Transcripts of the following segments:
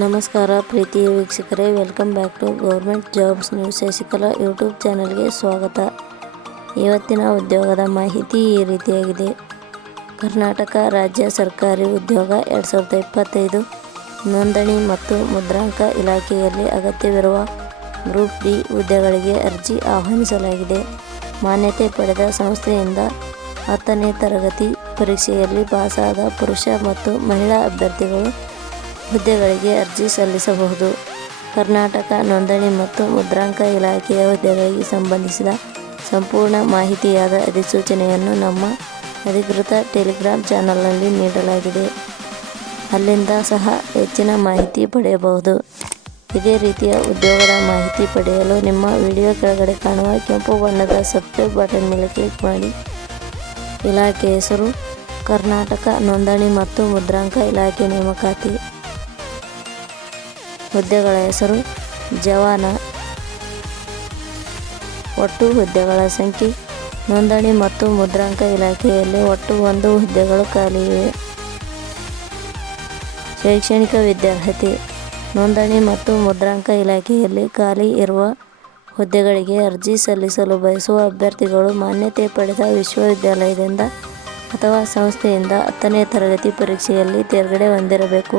ನಮಸ್ಕಾರ ಪ್ರೀತಿಯ ವೀಕ್ಷಕರೇ welcome back to government jobs news Shashikala YouTube ಚಾನಲ್ಗೆ ಸ್ವಾಗತ. ಇವತ್ತಿನ ಉದ್ಯೋಗದ ಮಾಹಿತಿ ಈ ರೀತಿಯಾಗಿದೆ. ಕರ್ನಾಟಕ ರಾಜ್ಯ ಸರ್ಕಾರಿ ಉದ್ಯೋಗ ಎರಡು ಸಾವಿರದ ಇಪ್ಪತ್ತೈದು ನೋಂದಣಿ ಮತ್ತು ಮುದ್ರಾಂಕ ಇಲಾಖೆಯಲ್ಲಿ ಅಗತ್ಯವಿರುವ ಗ್ರೂಪ್ ಡಿ ಹುದ್ದೆಗಳಿಗೆ ಅರ್ಜಿ ಆಹ್ವಾನಿಸಲಾಗಿದೆ. ಮಾನ್ಯತೆ ಪಡೆದ ಸಂಸ್ಥೆಯಿಂದ ಹತ್ತನೇ ತರಗತಿ ಪರೀಕ್ಷೆಯಲ್ಲಿ ಪಾಸಾದ ಪುರುಷ ಮತ್ತು ಮಹಿಳಾ ಅಭ್ಯರ್ಥಿಗಳು ಹುದ್ದೆಗಳಿಗೆ ಅರ್ಜಿ ಸಲ್ಲಿಸಬಹುದು. ಕರ್ನಾಟಕ ನೋಂದಣಿ ಮತ್ತು ಮುದ್ರಾಂಕ ಇಲಾಖೆಯ ಹುದ್ದೆಗಳಿಗೆ ಸಂಬಂಧಿಸಿದ ಸಂಪೂರ್ಣ ಮಾಹಿತಿಯಾದ ಅಧಿಸೂಚನೆಯನ್ನು ನಮ್ಮ ಅಧಿಕೃತ ಟೆಲಿಗ್ರಾಮ್ ಚಾನಲ್ನಲ್ಲಿ ನೀಡಲಾಗಿದೆ. ಅಲ್ಲಿಂದ ಸಹ ಹೆಚ್ಚಿನ ಮಾಹಿತಿ ಪಡೆಯಬಹುದು. ಇದೇ ರೀತಿಯ ಉದ್ಯೋಗದ ಮಾಹಿತಿ ಪಡೆಯಲು ನಿಮ್ಮ ವಿಡಿಯೋ ಕೆಳಗಡೆ ಕಾಣುವ ಕೆಂಪು ಬಣ್ಣದ ಸಬ್ಸ್ಕ್ರೈಬ್ ಬಟನ್ ಮೇಲೆ ಕ್ಲಿಕ್ ಮಾಡಿ. ಇಲಾಖೆ ಹೆಸರು ಕರ್ನಾಟಕ ನೋಂದಣಿ ಮತ್ತು ಮುದ್ರಾಂಕ ಇಲಾಖೆ ನೇಮಕಾತಿ. ಹುದ್ದೆಗಳ ಹೆಸರು, ಜವಾನ. ಒಟ್ಟು ಹುದ್ದೆಗಳ ಸಂಖ್ಯೆ, ನೋಂದಣಿ ಮತ್ತು ಮುದ್ರಾಂಕ ಇಲಾಖೆಯಲ್ಲಿ ಒಟ್ಟು ಒಂದು ಹುದ್ದೆಗಳು ಖಾಲಿ ಇವೆ. ಶೈಕ್ಷಣಿಕ ವಿದ್ಯಾರ್ಹತೆ ನೋಂದಣಿ ಮತ್ತು ಮುದ್ರಾಂಕ ಇಲಾಖೆಯಲ್ಲಿ ಖಾಲಿ ಇರುವ ಹುದ್ದೆಗಳಿಗೆ ಅರ್ಜಿ ಸಲ್ಲಿಸಲು ಬಯಸುವ ಅಭ್ಯರ್ಥಿಗಳು ಮಾನ್ಯತೆ ಪಡೆದ ವಿಶ್ವವಿದ್ಯಾಲಯದಿಂದ ಅಥವಾ ಸಂಸ್ಥೆಯಿಂದ ಹತ್ತನೇ ತರಗತಿ ಪರೀಕ್ಷೆಯಲ್ಲಿ ತೇರ್ಗಡೆ ಹೊಂದಿರಬೇಕು.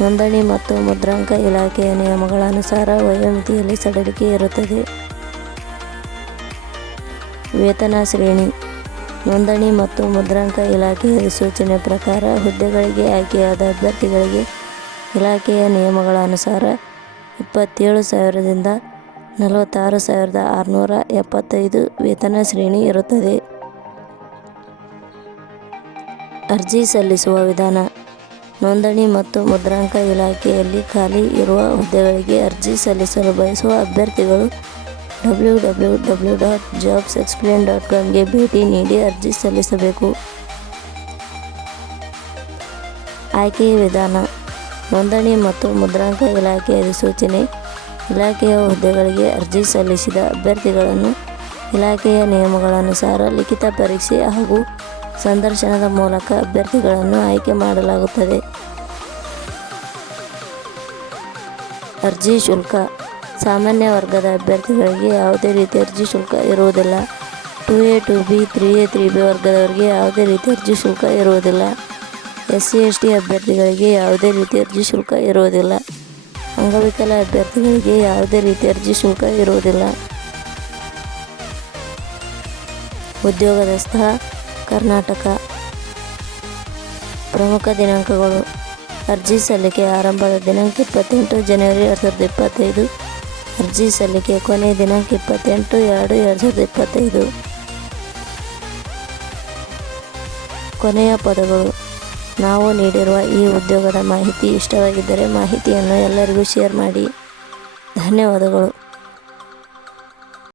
ನೋಂದಣಿ ಮತ್ತು ಮುದ್ರಾಂಕ ಇಲಾಖೆಯ ನಿಯಮಗಳ ಅನುಸಾರ ವಯೋಮಿತಿಯಲ್ಲಿ ಸಡಿಲಿಕೆ ಇರುತ್ತದೆ. ವೇತನ ಶ್ರೇಣಿ. ನೋಂದಣಿ ಮತ್ತು ಮುದ್ರಾಂಕ ಇಲಾಖೆಯ ಸೂಚನೆ ಪ್ರಕಾರ ಹುದ್ದೆಗಳಿಗೆ ಆಯ್ಕೆಯಾದ ಅಭ್ಯರ್ಥಿಗಳಿಗೆ ಇಲಾಖೆಯ ನಿಯಮಗಳ ಅನುಸಾರ ಇಪ್ಪತ್ತೇಳು ಸಾವಿರದಿಂದ ನಲವತ್ತಾರು ಸಾವಿರದ ಆರುನೂರ ಎಪ್ಪತ್ತೈದು ವೇತನ ಶ್ರೇಣಿ ಇರುತ್ತದೆ. ಅರ್ಜಿ ಸಲ್ಲಿಸುವ ವಿಧಾನ. ನೋಂದಣಿ ಮತ್ತು ಮುದ್ರಾಂಕ ಇಲಾಖೆಯಲ್ಲಿ ಖಾಲಿ ಇರುವ ಹುದ್ದೆಗಳಿಗೆ ಅರ್ಜಿ ಸಲ್ಲಿಸಲು ಬಯಸುವ ಅಭ್ಯರ್ಥಿಗಳು W W W dot jobs explain dot ಕಾಮ್ಗೆ ಭೇಟಿ ನೀಡಿ ಅರ್ಜಿ ಸಲ್ಲಿಸಬೇಕು. ಆಯ್ಕೆಯ ವಿಧಾನ. ನೋಂದಣಿ ಮತ್ತು ಮುದ್ರಾಂಕ ಇಲಾಖೆ ಅಧಿಸೂಚನೆ. ಇಲಾಖೆಯ ಹುದ್ದೆಗಳಿಗೆ ಅರ್ಜಿ ಸಲ್ಲಿಸಿದ ಅಭ್ಯರ್ಥಿಗಳನ್ನು ಇಲಾಖೆಯ ನಿಯಮಗಳನುಸಾರ ಲಿಖಿತ ಪರೀಕ್ಷೆ ಹಾಗೂ ಸಂದರ್ಶನದ ಮೂಲಕ ಅಭ್ಯರ್ಥಿಗಳನ್ನು ಆಯ್ಕೆ ಮಾಡಲಾಗುತ್ತದೆ. ಅರ್ಜಿ ಶುಲ್ಕ. ಸಾಮಾನ್ಯ ವರ್ಗದ ಅಭ್ಯರ್ಥಿಗಳಿಗೆ ಯಾವುದೇ ರೀತಿ ಅರ್ಜಿ ಶುಲ್ಕ ಇರುವುದಿಲ್ಲ. Two A, two B, three A, three B ವರ್ಗದವರಿಗೆ ಯಾವುದೇ ರೀತಿ ಅರ್ಜಿ ಶುಲ್ಕ ಇರುವುದಿಲ್ಲ. ಎಸ್ ಸಿ, ಎಸ್ ಟಿ ಅಭ್ಯರ್ಥಿಗಳಿಗೆ ಯಾವುದೇ ರೀತಿ ಅರ್ಜಿ ಶುಲ್ಕ ಇರುವುದಿಲ್ಲ. ಅಂಗವಿಕಲ ಅಭ್ಯರ್ಥಿಗಳಿಗೆ ಯಾವುದೇ ರೀತಿ ಅರ್ಜಿ ಶುಲ್ಕ ಇರುವುದಿಲ್ಲ. ಉದ್ಯೋಗದ ಸ್ಥಳ ಕರ್ನಾಟಕ ಪ್ರಮುಖ ದಿನಾಂಕಗಳು. ಅರ್ಜಿ ಸಲ್ಲಿಕೆ ಆರಂಭದ ದಿನಾಂಕ ಇಪ್ಪತ್ತೆಂಟು ಜನವರಿ ಎರಡು ಸಾವಿರದ ಇಪ್ಪತ್ತೈದು. ಅರ್ಜಿ ಸಲ್ಲಿಕೆ ಕೊನೆಯ ದಿನಾಂಕ ಇಪ್ಪತ್ತೆಂಟು ಎರಡು ಎರಡು ಸಾವಿರದ ಇಪ್ಪತ್ತೈದು. ಕೊನೆಯ ಪದಗಳು. ನಾವು ನೀಡಿರುವ ಈ ಉದ್ಯೋಗದ ಮಾಹಿತಿ ಇಷ್ಟವಾಗಿದ್ದರೆ ಮಾಹಿತಿಯನ್ನು ಎಲ್ಲರಿಗೂ ಶೇರ್ ಮಾಡಿ. ಧನ್ಯವಾದಗಳು.